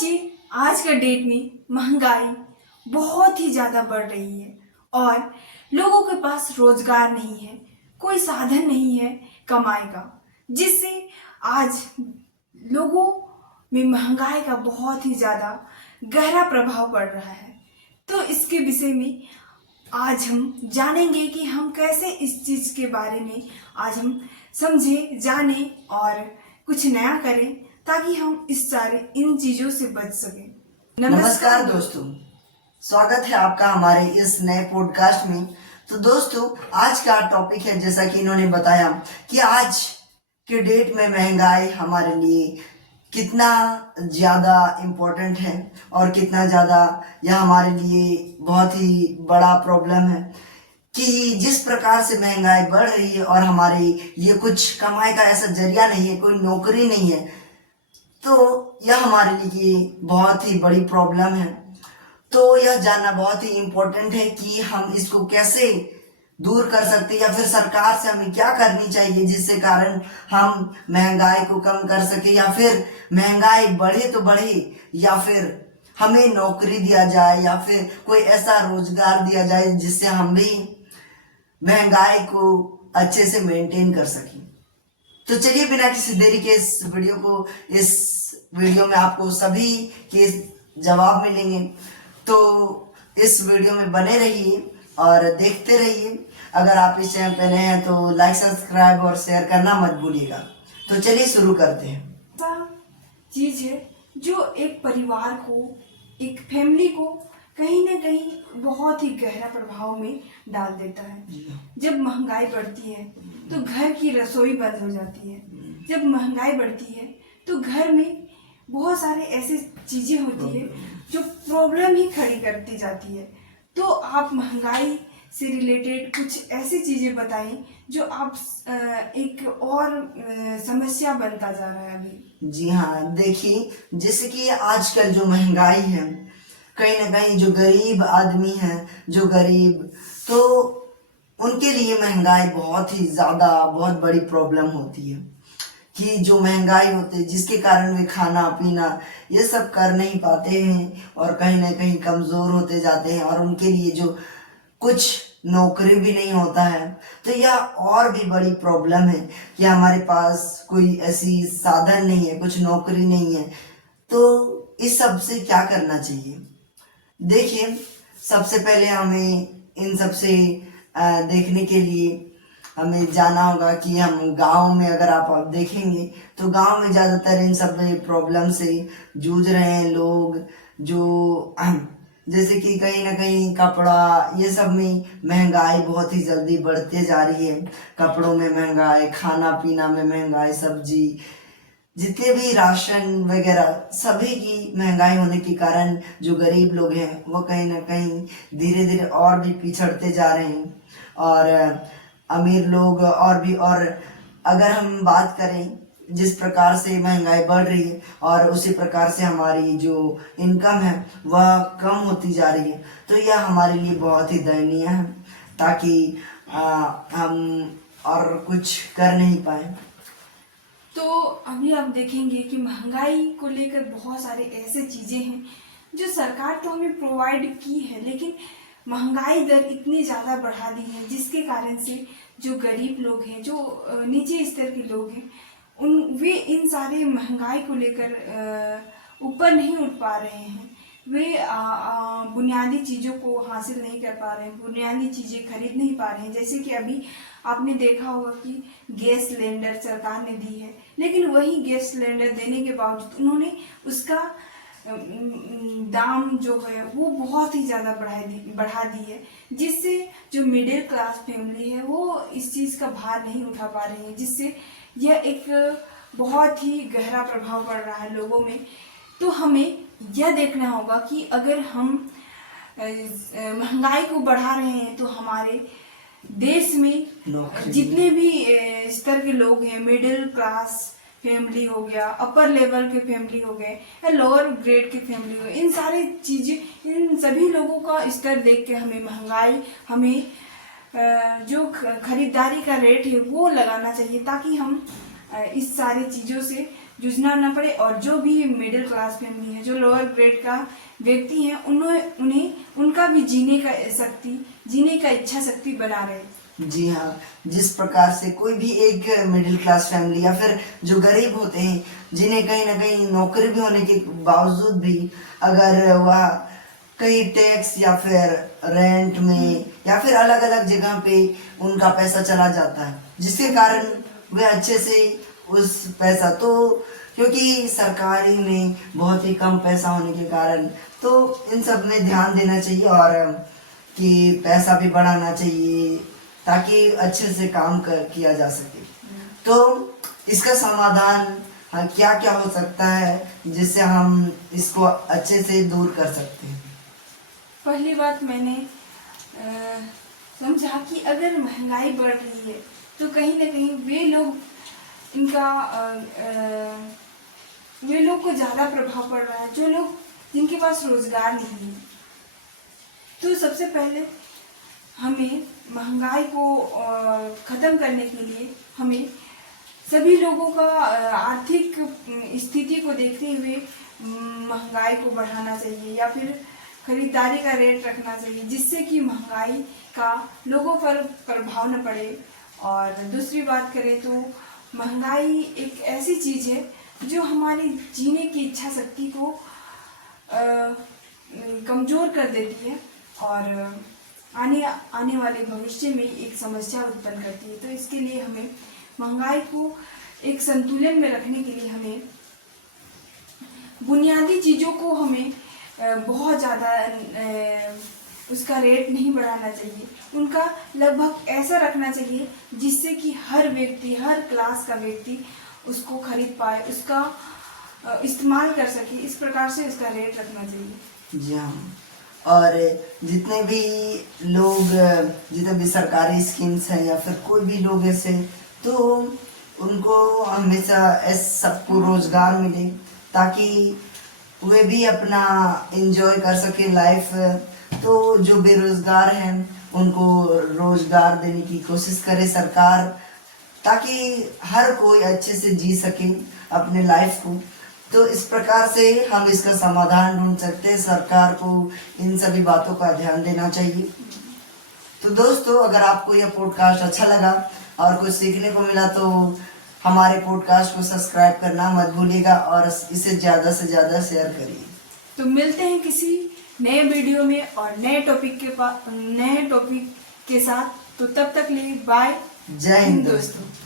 सोचिए आज का डेट में महंगाई बहुत ही ज़्यादा बढ़ रही है और लोगों के पास रोजगार नहीं है, कोई साधन नहीं है कमाई का, जिससे आज लोगों में महंगाई का बहुत ही ज़्यादा गहरा प्रभाव पड़ रहा है। तो इसके विषय में आज हम जानेंगे कि हम कैसे इस चीज़ के बारे में आज हम समझें, जानें और कुछ नया करें ताकि हम इन चीज़ों से बच सकें। नमस्कार दोस्तों, स्वागत है आपका हमारे इस नए पॉडकास्ट में। तो दोस्तों, आज का टॉपिक है, जैसा कि इन्होंने बताया, कि आज के डेट में महंगाई हमारे लिए कितना ज़्यादा इम्पोर्टेंट है और कितना ज़्यादा यह हमारे लिए बहुत ही बड़ा प्रॉब्लम है कि जिस प्रकार से महंगाई बढ़ रही है और हमारे लिए कुछ कमाई का ऐसा जरिया नहीं है, कोई नौकरी नहीं है, तो यह हमारे लिए बहुत ही बड़ी प्रॉब्लम है। तो यह जानना बहुत ही इम्पोर्टेंट है कि हम इसको कैसे दूर कर सकते हैं या फिर सरकार से हमें क्या करनी चाहिए जिससे कारण हम महंगाई को कम कर सके, या फिर महंगाई बढ़े तो बढ़े या फिर हमें नौकरी दिया जाए या फिर कोई ऐसा रोजगार दिया जाए जिससे हम भी महंगाई को अच्छे से मेंटेन कर सकें। तो चलिए, बिना किसी देरी के इस वीडियो में आपको सभी के जवाब मिलेंगे। तो इस वीडियो में बने रहिए और देखते रहिए। अगर आप इस चैनल पे नए हैं तो लाइक, सब्सक्राइब और शेयर करना मत भूलिएगा। तो चलिए शुरू करते हैं। चीज है जो एक परिवार को, एक फैमिली को कहीं ना कहीं बहुत ही गहरा प्रभाव में डाल देता है। जब महंगाई बढ़ती है तो घर की रसोई बंद हो जाती है। जब महंगाई बढ़ती है तो घर में बहुत सारे ऐसे चीजें होती है जो प्रॉब्लम ही खड़ी करती जाती है। तो आप महंगाई से रिलेटेड कुछ ऐसी चीजें बताएं जो आप एक और समस्या बनता जा रहा है अभी। जी हाँ, देखिए, जैसे कि आजकल जो महंगाई है, कहीं ना कहीं जो गरीब आदमी है, जो गरीब, तो उनके लिए महंगाई बहुत ही ज़्यादा बहुत बड़ी प्रॉब्लम होती है कि जो महंगाई होती है जिसके कारण वे खाना पीना ये सब कर नहीं पाते हैं और कहीं ना कहीं कमज़ोर होते जाते हैं और उनके लिए जो कुछ नौकरी भी नहीं होता है। तो यह और भी बड़ी प्रॉब्लम है कि हमारे पास कोई ऐसी साधन नहीं है, कुछ नौकरी नहीं है। तो इस सब से क्या करना चाहिए? देखिए, सबसे पहले हमें इन सब से देखने के लिए हमें जाना होगा कि हम गांव में, अगर आप देखेंगे तो गांव में ज़्यादातर इन सब प्रॉब्लम से जूझ रहे हैं लोग, जो जैसे कि कहीं ना कहीं कपड़ा ये सब में महंगाई बहुत ही जल्दी बढ़ते जा रही है। कपड़ों में महंगाई, खाना पीना में महंगाई, सब्जी, जितने भी राशन वगैरह सभी की महंगाई होने के कारण जो गरीब लोग हैं वो कहीं ना कहीं धीरे धीरे और भी पिछड़ते जा रहे हैं और अमीर लोग और अगर हम बात करें जिस प्रकार से महंगाई बढ़ रही है और उसी प्रकार से हमारी जो इनकम है वह कम होती जा रही है, तो यह हमारे लिए बहुत ही दयनीय है, ताकि हम और कुछ कर नहीं पाए। तो अभी आप देखेंगे कि महंगाई को लेकर बहुत सारे ऐसे चीज़ें हैं जो सरकार तो हमें प्रोवाइड की है, लेकिन महंगाई दर इतनी ज़्यादा बढ़ा दी है जिसके कारण से जो गरीब लोग हैं, जो नीचे स्तर के लोग हैं, वे इन सारे महंगाई को लेकर ऊपर नहीं उठ पा रहे हैं। वे बुनियादी चीज़ों को हासिल नहीं कर पा रहे हैं, बुनियादी चीज़ें खरीद नहीं पा रहे हैं। जैसे कि अभी आपने देखा होगा कि गैस सिलेंडर सरकार ने दी है, लेकिन वही गैस सिलेंडर देने के बावजूद उन्होंने उसका दाम जो है वो बहुत ही ज़्यादा बढ़ा दी है, जिससे जो मिडिल क्लास फैमिली है वो इस चीज़ का भार नहीं उठा पा रही है, जिससे यह एक बहुत ही गहरा प्रभाव पड़ रहा है लोगों में। तो हमें यह देखना होगा कि अगर हम महंगाई को बढ़ा रहे हैं तो हमारे देश में जितने भी स्तर के लोग हैं, मिडिल क्लास फैमिली हो गया, अपर लेवल के फैमिली हो गए या लोअर ग्रेड के फैमिली हो गए, इन सारी चीज़ें, इन सभी लोगों का स्तर देख के हमें महंगाई, हमें जो खरीदारी का रेट है वो लगाना चाहिए ताकि हम इस सारी चीज़ों से जूझना न पड़े, और जो भी मिडिल क्लास फैमिली है, जो लोअर ग्रेड का व्यक्ति है, उन्हें उनका भी जीने का इच्छा शक्ति बना रहे। जी हाँ, जिस प्रकार से कोई भी एक मिडिल क्लास फैमिली या फिर जो गरीब होते हैं, जिन्हें कहीं ना कहीं नौकरी भी होने के बावजूद भी अगर वह कहीं टैक्स या फिर रेंट में या फिर अलग अलग जगह पे उनका पैसा चला जाता है, जिसके कारण वे अच्छे से उस पैसा तो क्योंकि सरकारी में बहुत ही कम पैसा होने के कारण तो इन सब में ध्यान देना चाहिए और कि पैसा भी बढ़ाना चाहिए ताकि अच्छे से काम किया जा सके। तो इसका समाधान क्या क्या हो सकता है जिससे हम इसको अच्छे से दूर कर सकते हैं? पहली बात मैंने समझा कि अगर महंगाई बढ़ रही है तो कहीं ना कहीं वे लोग को ज़्यादा प्रभाव पड़ रहा है, जो लोग जिनके पास रोजगार नहीं है। तो सबसे पहले हमें महंगाई को ख़त्म करने के लिए हमें सभी लोगों का आर्थिक स्थिति को देखते हुए महंगाई को बढ़ाना चाहिए या फिर खरीदारी का रेट रखना चाहिए, जिससे कि महंगाई का लोगों पर प्रभाव न पड़े। और दूसरी बात करें तो महंगाई एक ऐसी चीज़ है जो हमारी जीने की इच्छा शक्ति को कमज़ोर कर देती है और आने वाले भविष्य में एक समस्या उत्पन्न करती है। तो इसके लिए हमें महंगाई को एक संतुलन में रखने के लिए हमें बुनियादी चीज़ों को हमें बहुत ज़्यादा उसका रेट नहीं बढ़ाना चाहिए, उनका लगभग ऐसा रखना चाहिए जिससे कि हर व्यक्ति, हर क्लास का व्यक्ति उसको खरीद पाए, उसका इस्तेमाल कर सके। इस प्रकार से उसका रेट रखना चाहिए। जी हाँ, और जितने भी सरकारी स्कीम्स हैं या फिर कोई भी लोग ऐसे, तो उनको हमेशा सबको रोजगार मिले ताकि वे भी अपना एंजॉय कर सके लाइफ। तो जो बेरोजगार हैं उनको रोजगार देने की कोशिश करे सरकार, ताकि हर कोई अच्छे से जी सके अपने लाइफ को। तो इस प्रकार से हम इसका समाधान ढूंढ सकते हैं। सरकार को इन सभी बातों का ध्यान देना चाहिए। तो दोस्तों, अगर आपको यह पॉडकास्ट अच्छा लगा और कुछ सीखने को मिला तो हमारे पॉडकास्ट को सब्सक्राइब करना मत भूलिएगा और इसे ज़्यादा से ज़्यादा शेयर करिए। तो मिलते हैं किसी नए वीडियो में और नए टॉपिक के साथ। तो तब तक लिए बाय। जय हिंद दोस्तों।